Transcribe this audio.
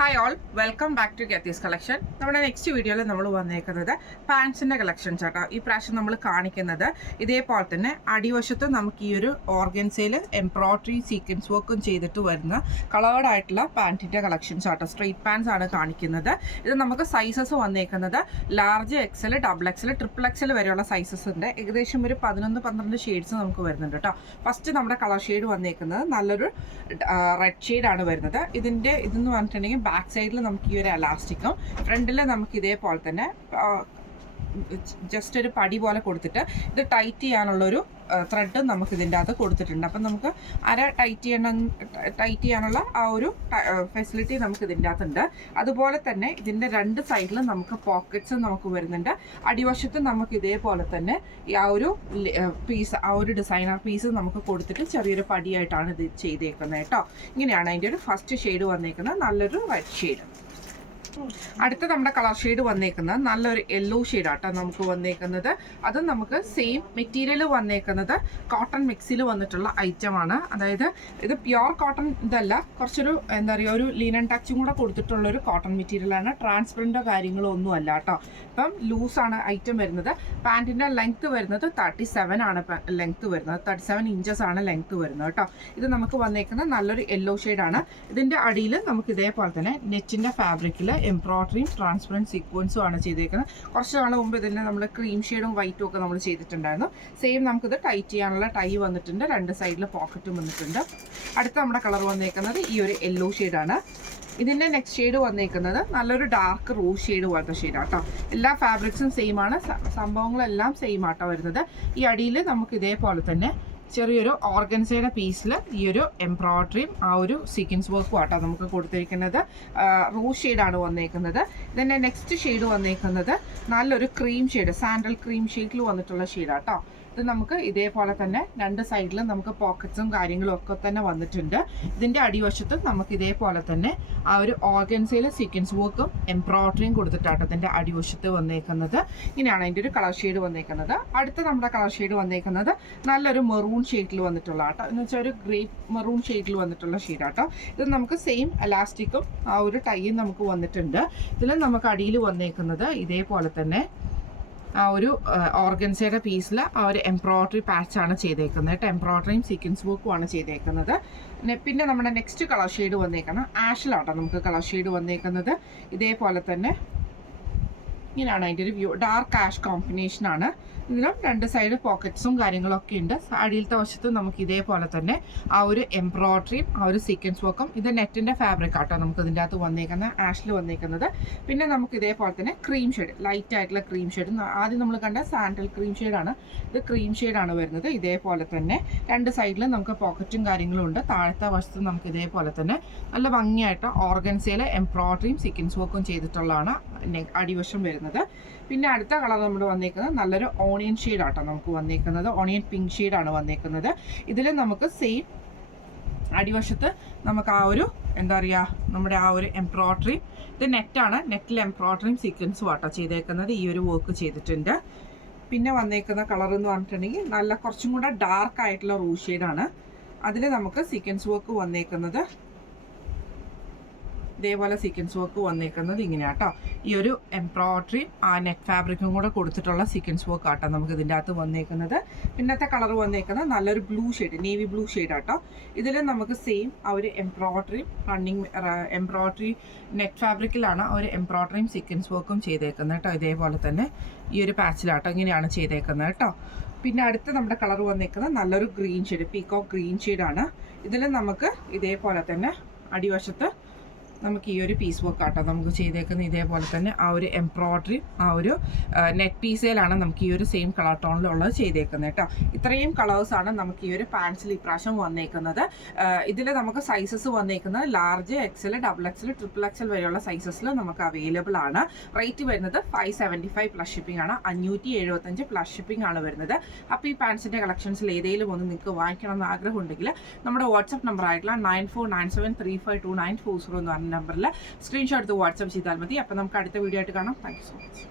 Hi all, welcome back to ഗെത്തീസ് collection. നമ്മുടെ next വീഡിയോയിൽ നമ്മൾ വന്നേക്കുന്നത് പാൻസിൻ്റെ കളക്ഷൻസ് ആട്ടോ. ഈ പ്രാവശ്യം നമ്മൾ കാണിക്കുന്നത് ഇതേപോലെ തന്നെ അടിവശത്ത് നമുക്ക് ഈ ഒരു ഓർഗൻസയിൽ എംബ്രോയ്ഡറി സീക്വൻസ് വർക്കും ചെയ്തിട്ട് വരുന്ന കളേർഡ് ആയിട്ടുള്ള പാൻറ്റിൻ്റെ കളക്ഷൻസ് ആട്ടോ. സ്ട്രെയിറ്റ് പാൻസ് ആണ് കാണിക്കുന്നത്. ഇത് നമുക്ക് സൈസസ് വന്നേക്കുന്നത് large XL, double XL, triple XL വരെയുള്ള സൈസസ് ഉണ്ട്. ഏകദേശം ഒരു 11-12 ഷെയ്ഡ്സ് നമുക്ക് വരുന്നുണ്ട് കേട്ടോ. ഫസ്റ്റ് നമ്മുടെ കളർ ഷെയ്ഡ് വന്നേക്കുന്നത് നല്ലൊരു റെഡ് ഷെയ്ഡാണ് വരുന്നത്. ഇതെന്ന് പറഞ്ഞിട്ടുണ്ടെങ്കിൽ ബാക്ക് സൈഡിൽ നമുക്ക് ഈ ഒരു എലാസ്റ്റിക്കും ഫ്രണ്ടിൽ നമുക്ക് ഇതേപോലെ തന്നെ ജസ്റ്റ് ഒരു പടി പോലെ കൊടുത്തിട്ട് ഇത് ടൈറ്റ് ചെയ്യാനുള്ളൊരു ത്രെഡും നമുക്ക് ഇതിൻ്റെ അകത്ത് കൊടുത്തിട്ടുണ്ട്. അപ്പം നമുക്ക് അര ടൈറ്റ് ചെയ്യാനുള്ള ആ ഒരു ഫെസിലിറ്റി നമുക്ക് ഇതിൻ്റെ അകത്തുണ്ട്. അതുപോലെ തന്നെ ഇതിൻ്റെ രണ്ട് സൈഡിലും നമുക്ക് പോക്കറ്റ്സും നമുക്ക് വരുന്നുണ്ട്. അടിവശത്തും നമുക്ക് ഇതേപോലെ തന്നെ ആ ഒരു പീസ്, ആ ഒരു ഡിസൈനർ പീസ് നമുക്ക് കൊടുത്തിട്ട് ചെറിയൊരു പടിയായിട്ടാണ് ഇത് ചെയ്തേക്കുന്നത് കേട്ടോ. ഇങ്ങനെയാണ് അതിൻ്റെ ഒരു ഫസ്റ്റ് ഷെയ്ഡ് വന്നേക്കുന്നത്, നല്ലൊരു റെഡ് ഷെയ്ഡ്. അടുത്ത നമ്മുടെ കളർ ഷെയ്ഡ് വന്നേക്കുന്നത് നല്ലൊരു യെല്ലോ ഷെയ്ഡാട്ടോ നമുക്ക് വന്നേക്കുന്നത്. അത് നമുക്ക് സെയിം മെറ്റീരിയൽ വന്നേക്കുന്നത് കോട്ടൺ മിക്സിൽ വന്നിട്ടുള്ള ഐറ്റമാണ്. അതായത് ഇത് പ്യുവർ കോട്ടൺ ഇതല്ല, കുറച്ചൊരു എന്താ പറയുക, ഒരു ലീനൻ ടച്ചും കൂടെ കൊടുത്തിട്ടുള്ളൊരു കോട്ടൺ മെറ്റീരിയലാണ്. ട്രാൻസ്പെറൻറ്റോ കാര്യങ്ങളോ ഒന്നും അല്ല കേട്ടോ. ഇപ്പം ലൂസാണ് ഐറ്റം വരുന്നത്. പാൻറ്റിൻ്റെ ലെങ്ത്ത് വരുന്നത് 37 ആണ് ലെങ്ത്ത് വരുന്നത്, 37 ഇഞ്ചസ് ആണ് ലെങ്ത്ത് വരുന്നത് കേട്ടോ. ഇത് നമുക്ക് വന്നേക്കുന്നത് നല്ലൊരു യെല്ലോ ഷെയ്ഡാണ്. ഇതിൻ്റെ അടിയിൽ നമുക്ക് ഇതേപോലെ തന്നെ നെറ്റിൻ്റെ ഫാബ്രിക്കിൽ എംബ്രോയ്ഡറിയും ട്രാൻസ്പെറൻറ്റ് സീക്വൻസും ആണ് ചെയ്തേക്കുന്നത്. കുറച്ച് നാൾ മുമ്പ് ഇതിൻ്റെ നമ്മൾ ക്രീം ഷെയ്ഡും വൈറ്റും ഒക്കെ നമ്മൾ ചെയ്തിട്ടുണ്ടായിരുന്നു. സെയിം നമുക്കിത് ടൈറ്റ് ചെയ്യാനുള്ള ടൈ വന്നിട്ടുണ്ട്, രണ്ട് സൈഡിൽ പോക്കറ്റും വന്നിട്ടുണ്ട്. അടുത്ത നമ്മുടെ കളർ വന്നേക്കുന്നത് ഈ ഒരു യെല്ലോ ഷെയ്ഡാണ്. ഇതിൻ്റെ നെക്സ്റ്റ് ഷെയ്ഡ് വന്നേക്കുന്നത് നല്ലൊരു ഡാർക്ക് റോസ് ഷെയ്ഡ് പോലത്തെ ഷെയ്ഡാട്ടോ. എല്ലാ ഫാബ്രിക്സും സെയിം ആണ്, സംഭവങ്ങളെല്ലാം സെയിം ആട്ടോ വരുന്നത്. ഈ അടിയിൽ നമുക്ക് ഇതേപോലെ തന്നെ ചെറിയൊരു ഓർഗൻസയുടെ പീസിൽ ഈ ഒരു എംബ്രോയ്ഡറിയും ആ ഒരു സീക്വൻസ് വർക്കും ആട്ടോ നമുക്ക് കൊടുത്തിരിക്കുന്നത്. റോസ് ഷെയ്ഡാണ് വന്നേക്കുന്നത്. ഇതിൻ്റെ നെക്സ്റ്റ് ഷെയ്ഡ് വന്നേക്കുന്നത് നല്ലൊരു ക്രീം ഷെയ്ഡ്, സാൻഡൽ ക്രീം ഷെയ്ഡിൽ വന്നിട്ടുള്ള ഷെയ്ഡാട്ടോ. ഇത് നമുക്ക് ഇതേപോലെ തന്നെ രണ്ട് സൈഡിലും നമുക്ക് പോക്കറ്റ്സും കാര്യങ്ങളും ഒക്കെ തന്നെ വന്നിട്ടുണ്ട്. ഇതിൻ്റെ അടിവശത്ത് നമുക്ക് ഇതേപോലെ തന്നെ ആ ഒരു ഓർഗൻസയിൽ സീക്വൻസ് വർക്കും എംബ്രോയ്ഡറിയും കൊടുത്തിട്ടാട്ടോ ഇതിൻ്റെ അടിവശത്ത് വന്നേക്കുന്നത്. ഇങ്ങനെയാണ് അതിൻ്റെ ഒരു കളർ ഷെയ്ഡ് വന്നേക്കുന്നത്. അടുത്ത നമ്മുടെ കളർ ഷെയ്ഡ് വന്നേക്കുന്നത് നല്ലൊരു മെറൂൺ ഷെയ്ഡിൽ വന്നിട്ടുള്ള ആട്ടോ, എന്ന് വെച്ചാൽ ഒരു ഗ്രേപ്പ് മെറൂൺ ഷെയ്ഡിൽ വന്നിട്ടുള്ള ഷെയ്ഡാട്ടോ. ഇത് നമുക്ക് സെയിം എലാസ്റ്റിക്കും ആ ഒരു ടൈയും നമുക്ക് വന്നിട്ടുണ്ട്. ഇതിൽ നമുക്ക് അടിയിൽ വന്നേക്കുന്നത് ഇതേപോലെ തന്നെ ആ ഒരു ഓർഗൻസയുടെ പീസിൽ ആ ഒരു എംബ്രോയ്ഡറി പാച്ചാണ് ചെയ്തേക്കുന്നത് കേട്ടോ. എംബ്രോയ്ഡറിയും സീക്വൻസ് വർക്കും ആണ് ചെയ്തേക്കുന്നത്. പിന്നെ നമ്മുടെ നെക്സ്റ്റ് കളർ ഷെയ്ഡ് വന്നേക്കുന്നത് ആഷിലാട്ടോ നമുക്ക് കളർ ഷെയ്ഡ് വന്നേക്കുന്നത്. ഇതേപോലെ തന്നെ ഇങ്ങനെയാണ് അതിൻ്റെ ഒരു വ്യൂ, ഡാർക്ക് ആഷ് കോമ്പിനേഷനാണ്. ഇതിനും രണ്ട് സൈഡ് പോക്കറ്റ്സും കാര്യങ്ങളൊക്കെ ഉണ്ട്. അടിയിലത്തെ വശത്ത് നമുക്ക് ഇതേപോലെ തന്നെ ആ ഒരു എംബ്രോയ്ഡറിയും ആ ഒരു സീക്വൻസ് വർക്കും, ഇത് നെറ്റിൻ്റെ ഫാബ്രിക് ആട്ടോ നമുക്ക് ഇതിൻ്റെ അകത്ത് വന്നേക്കുന്നത്, ആഷിൽ വന്നേക്കുന്നത്. പിന്നെ നമുക്ക് ഇതേപോലെ തന്നെ ക്രീം ഷെയ്ഡ്, ലൈറ്റ് ആയിട്ടുള്ള ക്രീം ഷെയ്ഡ്. ആദ്യം നമ്മൾ കണ്ട സാൻഡൽ ക്രീം ഷെയ്ഡാണ്, ഇത് ക്രീം ഷെയ്ഡാണ് വരുന്നത്. ഇതേപോലെ തന്നെ രണ്ട് സൈഡിലും നമുക്ക് പോക്കറ്റും കാര്യങ്ങളും ഉണ്ട്. താഴത്തെ വശത്ത് നമുക്ക് ഇതേപോലെ തന്നെ നല്ല ഭംഗിയായിട്ട് ഓർഗൻസയിലെ എംബ്രോയ്ഡറിയും സീക്വൻസ് വർക്കും ചെയ്തിട്ടുള്ളതാണ് അടിവശം വരുന്നത്. പിന്നെ അടുത്ത കളർ നമ്മൾ വന്നേക്കുന്നത് നല്ലൊരു ഓണിയൻ ഷെയ്ഡാട്ടോ നമുക്ക് വന്നേക്കുന്നത്, ഓണിയൻ പിങ്ക് ഷെയ്ഡാണ് വന്നേക്കുന്നത്. ഇതിൽ നമുക്ക് സെയിം അടിവശത്ത് നമുക്ക് ആ ഒരു എന്താ പറയുക, നമ്മുടെ ആ ഒരു എംബ്രോയ്ഡറി, ഇത് നെറ്റാണ്, നെറ്റിൽ എംബ്രോയ്ഡറിയും സീക്വൻസും ആട്ടോ ചെയ്തേക്കുന്നത്. ഈ ഒരു വർക്ക് ചെയ്തിട്ടുണ്ട്. പിന്നെ വന്നേക്കുന്ന കളർ എന്ന് പറഞ്ഞിട്ടുണ്ടെങ്കിൽ നല്ല കുറച്ചും കൂടെ ഡാർക്ക് ആയിട്ടുള്ള റോസ് ഷെയ്ഡാണ്. അതിൽ നമുക്ക് സീക്വൻസ് വർക്ക് വന്നേക്കുന്നത് ഇതേപോലെ സീക്വൻസ് വർക്ക് വന്നേക്കുന്നത് ഇങ്ങനെയാട്ടോ. ഈ ഒരു എംബ്രോയ്ഡറിയും ആ നെറ്റ് ഫാബ്രിക്കും കൂടെ കൊടുത്തിട്ടുള്ള സീക്വൻസ് വർക്ക് ആട്ടോ നമുക്ക് ഇതിൻ്റെ അകത്ത് വന്നേക്കുന്നത്. പിന്നത്തെ കളർ വന്നേക്കുന്നത് നല്ലൊരു ബ്ലൂ ഷെയ്ഡ്, നേവി ബ്ലൂ ഷെയ്ഡാട്ടോ. ഇതിൽ നമുക്ക് സെയിം ആ ഒരു എംബ്രോയ്ഡറിയും എംബ്രോയ്ഡറി നെറ്റ് ഫാബ്രിക്കിലാണ് ആ ഒരു എംബ്രോയ്ഡറിയും സീക്വൻസ് വർക്കും ചെയ്തേക്കുന്നത് കേട്ടോ. ഇതേപോലെ തന്നെ ഈ ഒരു പാച്ചിലാട്ടോ ഇങ്ങനെയാണ് ചെയ്തേക്കുന്നത് കേട്ടോ. പിന്നെ അടുത്ത് നമ്മുടെ കളർ വന്നേക്കുന്നത് നല്ലൊരു ഗ്രീൻ ഷെയ്ഡ്, പീകോക്ക് ഗ്രീൻ ഷെയ്ഡാണ്. ഇതിൽ നമുക്ക് ഇതേപോലെ തന്നെ അടിവശത്ത് നമുക്ക് ഈ ഒരു പീസ് വർക്ക് ആട്ടോ നമുക്ക് ചെയ്തേക്കുന്നത്. ഇതേപോലെ തന്നെ ആ ഒരു എംബ്രോയ്ഡറി ആ ഒരു നെറ്റ് പീസയിലാണ് നമുക്ക് ഈ ഒരു സെയിം കളർ ടോണിലുള്ളത് ചെയ്തേക്കുന്നത് കേട്ടോ. ഇത്രയും കളേഴ്സാണ് നമുക്ക് ഈ ഒരു പാൻസിൽ ഇപ്രാവശ്യം വന്നേക്കുന്നത്. ഇതിൽ നമുക്ക് സൈസസ് വന്നേക്കുന്നത് large XL, double XL, triple XL വരെയുള്ള സൈസസിൽ നമുക്ക് അവൈലബിൾ ആണ്. റേറ്റ് വരുന്നത് 575 പ്ലസ് ഷിപ്പിംഗ് ആണ്, 575 പ്ലസ് ഷിപ്പിംഗ് ആണ് വരുന്നത്. അപ്പോൾ ഈ പാൻസിൻ്റെ കളക്ഷൻസിൽ ഏതെങ്കിലും ഒന്ന് നിങ്ങൾക്ക് വാങ്ങിക്കണം എന്ന് ആഗ്രഹമുണ്ടെങ്കിൽ നമ്മുടെ വാട്സപ്പ് നമ്പർ ആയിട്ടുള്ള 9497352940 എന്ന് പറഞ്ഞ നമ്പറിൽ സ്ക്രീൻഷോട്ട് എടുത്ത് വാട്സപ്പ് ചെയ്താൽ മതി. അപ്പോൾ നമുക്ക് അടുത്ത വീഡിയോ ആയിട്ട് കാണാം. Thank you so much.